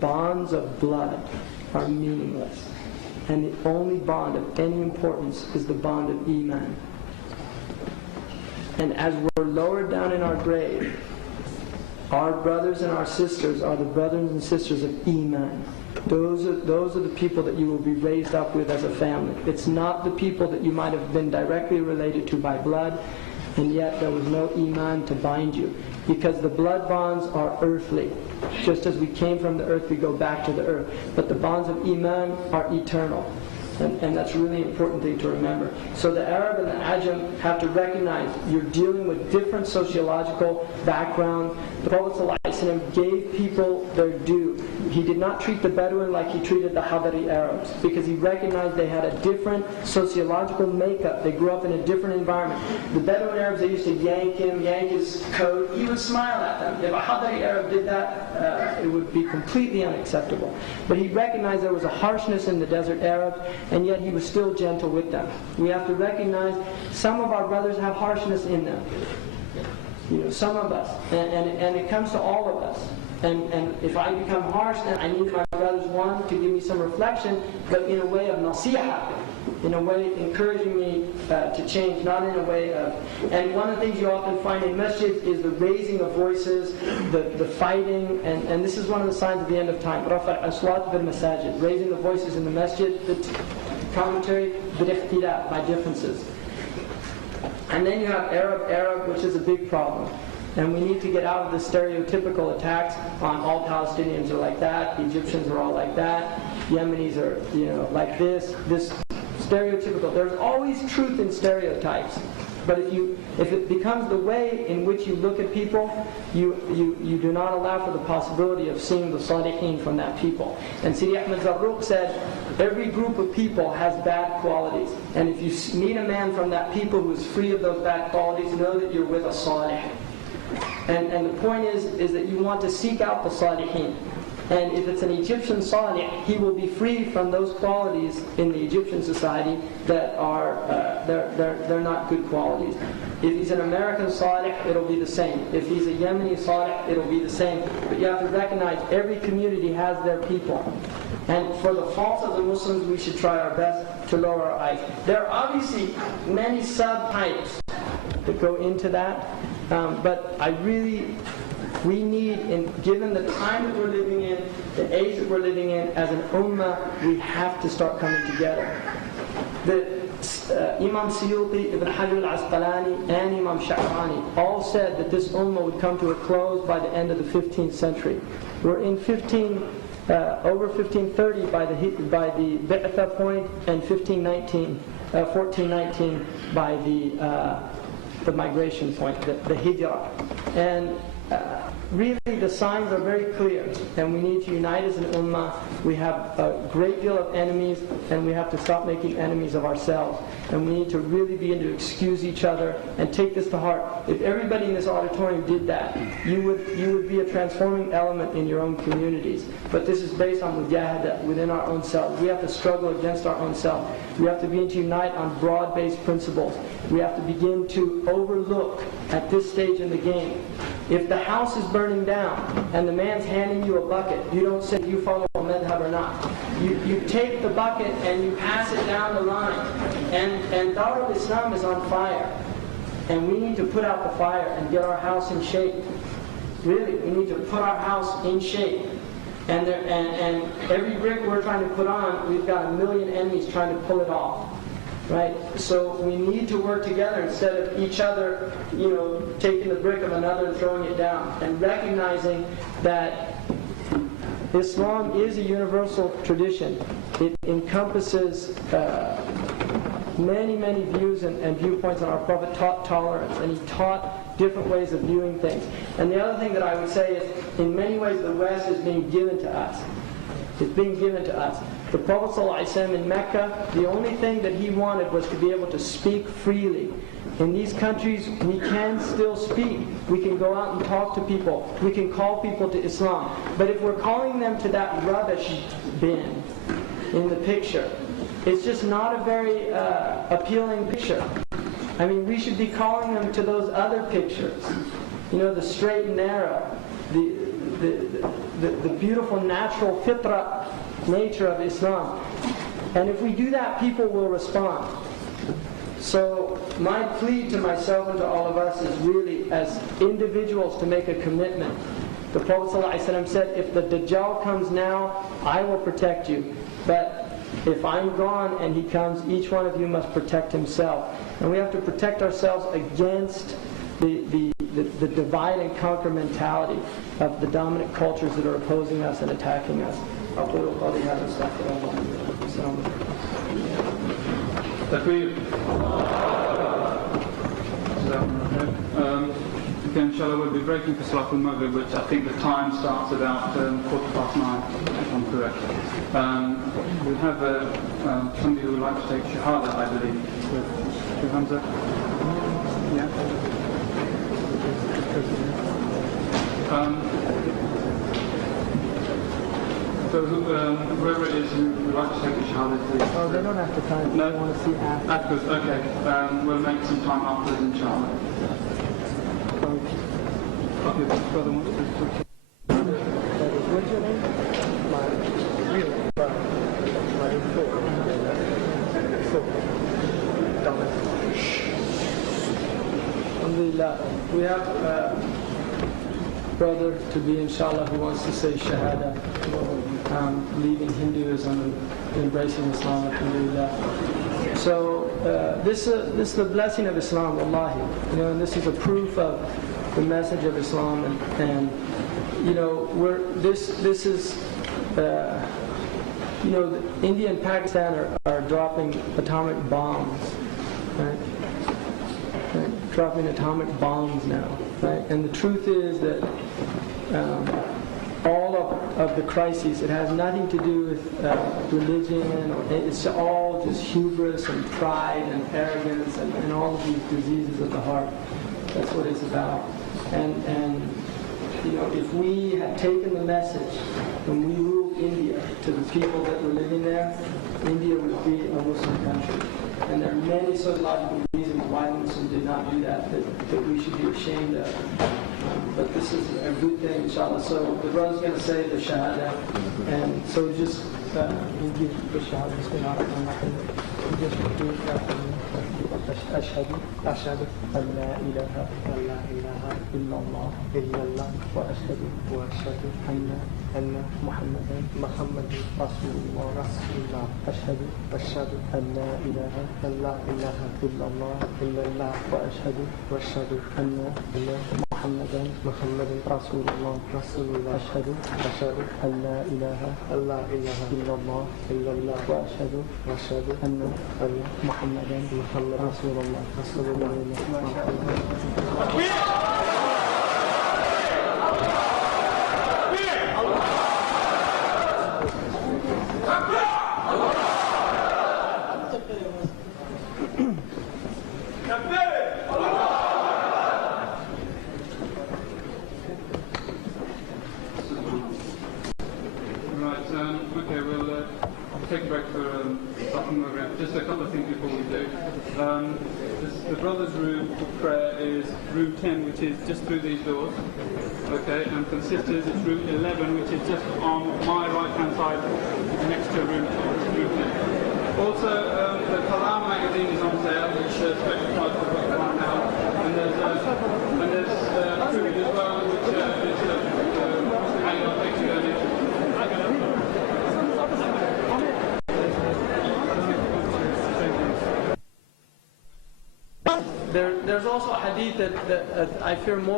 bonds of blood are meaningless. And the only bond of any importance is the bond of Iman. And as we're lowered down in our grave, our brothers and our sisters are the brothers and sisters of Iman. Those are the people that you will be raised up with as a family. It's not the people that you might have been directly related to by blood, and yet there was no Iman to bind you. Because the blood bonds are earthly. Just as we came from the earth, we go back to the earth. But the bonds of Iman are eternal. And that's a really important thing to remember. So the Arab and the Ajam have to recognize you're dealing with different sociological background. The Prophet ﷺ gave people their due. He did not treat the Bedouin like he treated the Hadari Arabs, because he recognized they had a different sociological makeup. They grew up in a different environment. The Bedouin Arabs, they used to yank him, yank his coat. He would smile at them. If a Hadari Arab did that, it would be completely unacceptable. But he recognized there was a harshness in the desert Arabs, and yet he was still gentle with them. We have to recognize some of our brothers have harshness in them. Some of us. And it comes to all of us. And if I become harsh, then I need my brothers, one, to give me some reflection, but in a way of nasihah, in a way encouraging me to change, not in a way of... And one of the things you often find in masjid is the raising of voices, the fighting, and this is one of the signs of the end of time. Rafa' aswat bil masajid, raising the voices in the masjid, the commentary, by differences. And then you have Arab, which is a big problem. And we need to get out of the stereotypical attacks on all Palestinians are like that, Egyptians are all like that, Yemenis are, like this stereotypical. There's always truth in stereotypes. But if it becomes the way in which you look at people, you do not allow for the possibility of seeing the Salihin from that people. And Sidi Ahmed Zarruq said, every group of people has bad qualities. And if you meet a man from that people who is free of those bad qualities, know that you're with a Salih. And the point is that you want to seek out the Salihin. And if it's an Egyptian Salih, he will be free from those qualities in the Egyptian society that are they're not good qualities. If he's an American Salih, it'll be the same. If he's a Yemeni Salih, it'll be the same. But you have to recognize every community has their people. And for the faults of the Muslims, we should try our best to lower our eyes. There are obviously many subtypes that go into that. But we need, given the time that we're living in, the age that we're living in, as an ummah, we have to start coming together. Imam Suyuti, Ibn Hajar al-Asqalani, and Imam Sha'rani all said that this ummah would come to a close by the end of the 15th century. We're in over 1530 by the Bi'tha point, and 1419 by the migration point, the hijrah. And really the signs are very clear, and we need to unite as an ummah. We have a great deal of enemies, and we have to stop making enemies of ourselves. And we need to really begin to excuse each other and take this to heart. If everybody in this auditorium did that, you would be a transforming element in your own communities. But this is based on mujahada within our own selves. We have to struggle against our own self. We have to begin to unite on broad-based principles. We have to begin to overlook at this stage in the game. If the house is burning down and the man's handing you a bucket, you don't say you follow a madhab or not. You take the bucket and you pass it down the line. And Dar al-Islam is on fire. And we need to put out the fire and get our house in shape. Really, we need to put our house in shape. And every brick we're trying to put on, we've got a million enemies trying to pull it off. Right? So we need to work together instead of each other, taking the brick of another and throwing it down. And recognizing that Islam is a universal tradition. It encompasses many, many views and viewpoints, and our Prophet taught tolerance, and he taught different ways of viewing things. And the other thing that I would say is, in many ways the West is being given to us. It's being given to us. The Prophet ﷺ in Mecca, the only thing that he wanted was to be able to speak freely. In these countries, we can still speak. We can go out and talk to people. We can call people to Islam. But if we're calling them to that rubbish bin in the picture, it's just not a very appealing picture. I mean, we should be calling them to those other pictures. The straight and narrow, the the beautiful natural fitra nature of Islam. And if we do that, people will respond. So my plea to myself and to all of us is really as individuals to make a commitment. The Prophet ﷺ said, if the Dajjal comes now, I will protect you. But if I'm gone and he comes, each one of you must protect himself. And we have to protect ourselves against the divide and conquer mentality of the dominant cultures that are opposing us and attacking us. Okay, inshallah, we'll be breaking for Salat al-Maghrib, which I think the time starts about 9:15, if I'm correct. We have somebody who would like to take Shahada, I believe. With Hamza? Yeah? So whoever it is who would like to take the Shahada, please. Oh, they don't have to time. No? They want to see after. Afterwards, okay. We'll make some time afterwards, inshallah. Okay, this brother wants to talk to you. What's your name? My real brother. My Alhamdulillah. We have a brother to be, inshallah, who wants to say Shahada, leaving Hinduism and embracing Islam, alhamdulillah. So this is the blessing of Islam, wallahi. And this is a proof of the message of Islam, and this is India and Pakistan are dropping atomic bombs, right? Dropping atomic bombs now, right? And the truth is that all of the crises, it has nothing to do with religion. It's all just hubris and pride and arrogance and all of these diseases of the heart. That's what it's about. And if we had taken the message when we ruled India to the people that were living there, India would be a Muslim country. And there are many sociological reasons why Muslims did not do that we should be ashamed of. But this is a good thing, inshallah. So the brother's going to say the Shahada. And so just give the Shahada. Just repeat after me. أشهد أن لا إله إلا الله وأشهد أن محمدا رسول الله أشهد أن لا إله إلا الله وأشهد أن محمدا رسول الله أشهد أن لا إله إلا الله وأشهد أن محمدا رسول الله Okay, we'll take a break for just a couple of things before we do. The brother's room for prayer is room 10, which is just through these doors. Okay, and for the sisters it's room 11, which is just on my right hand side, next to room 10. Also, the Kalam magazine is on sale, which is special price for £1. And there's food as well, which is makes you donation. There's also a hadith that I fear more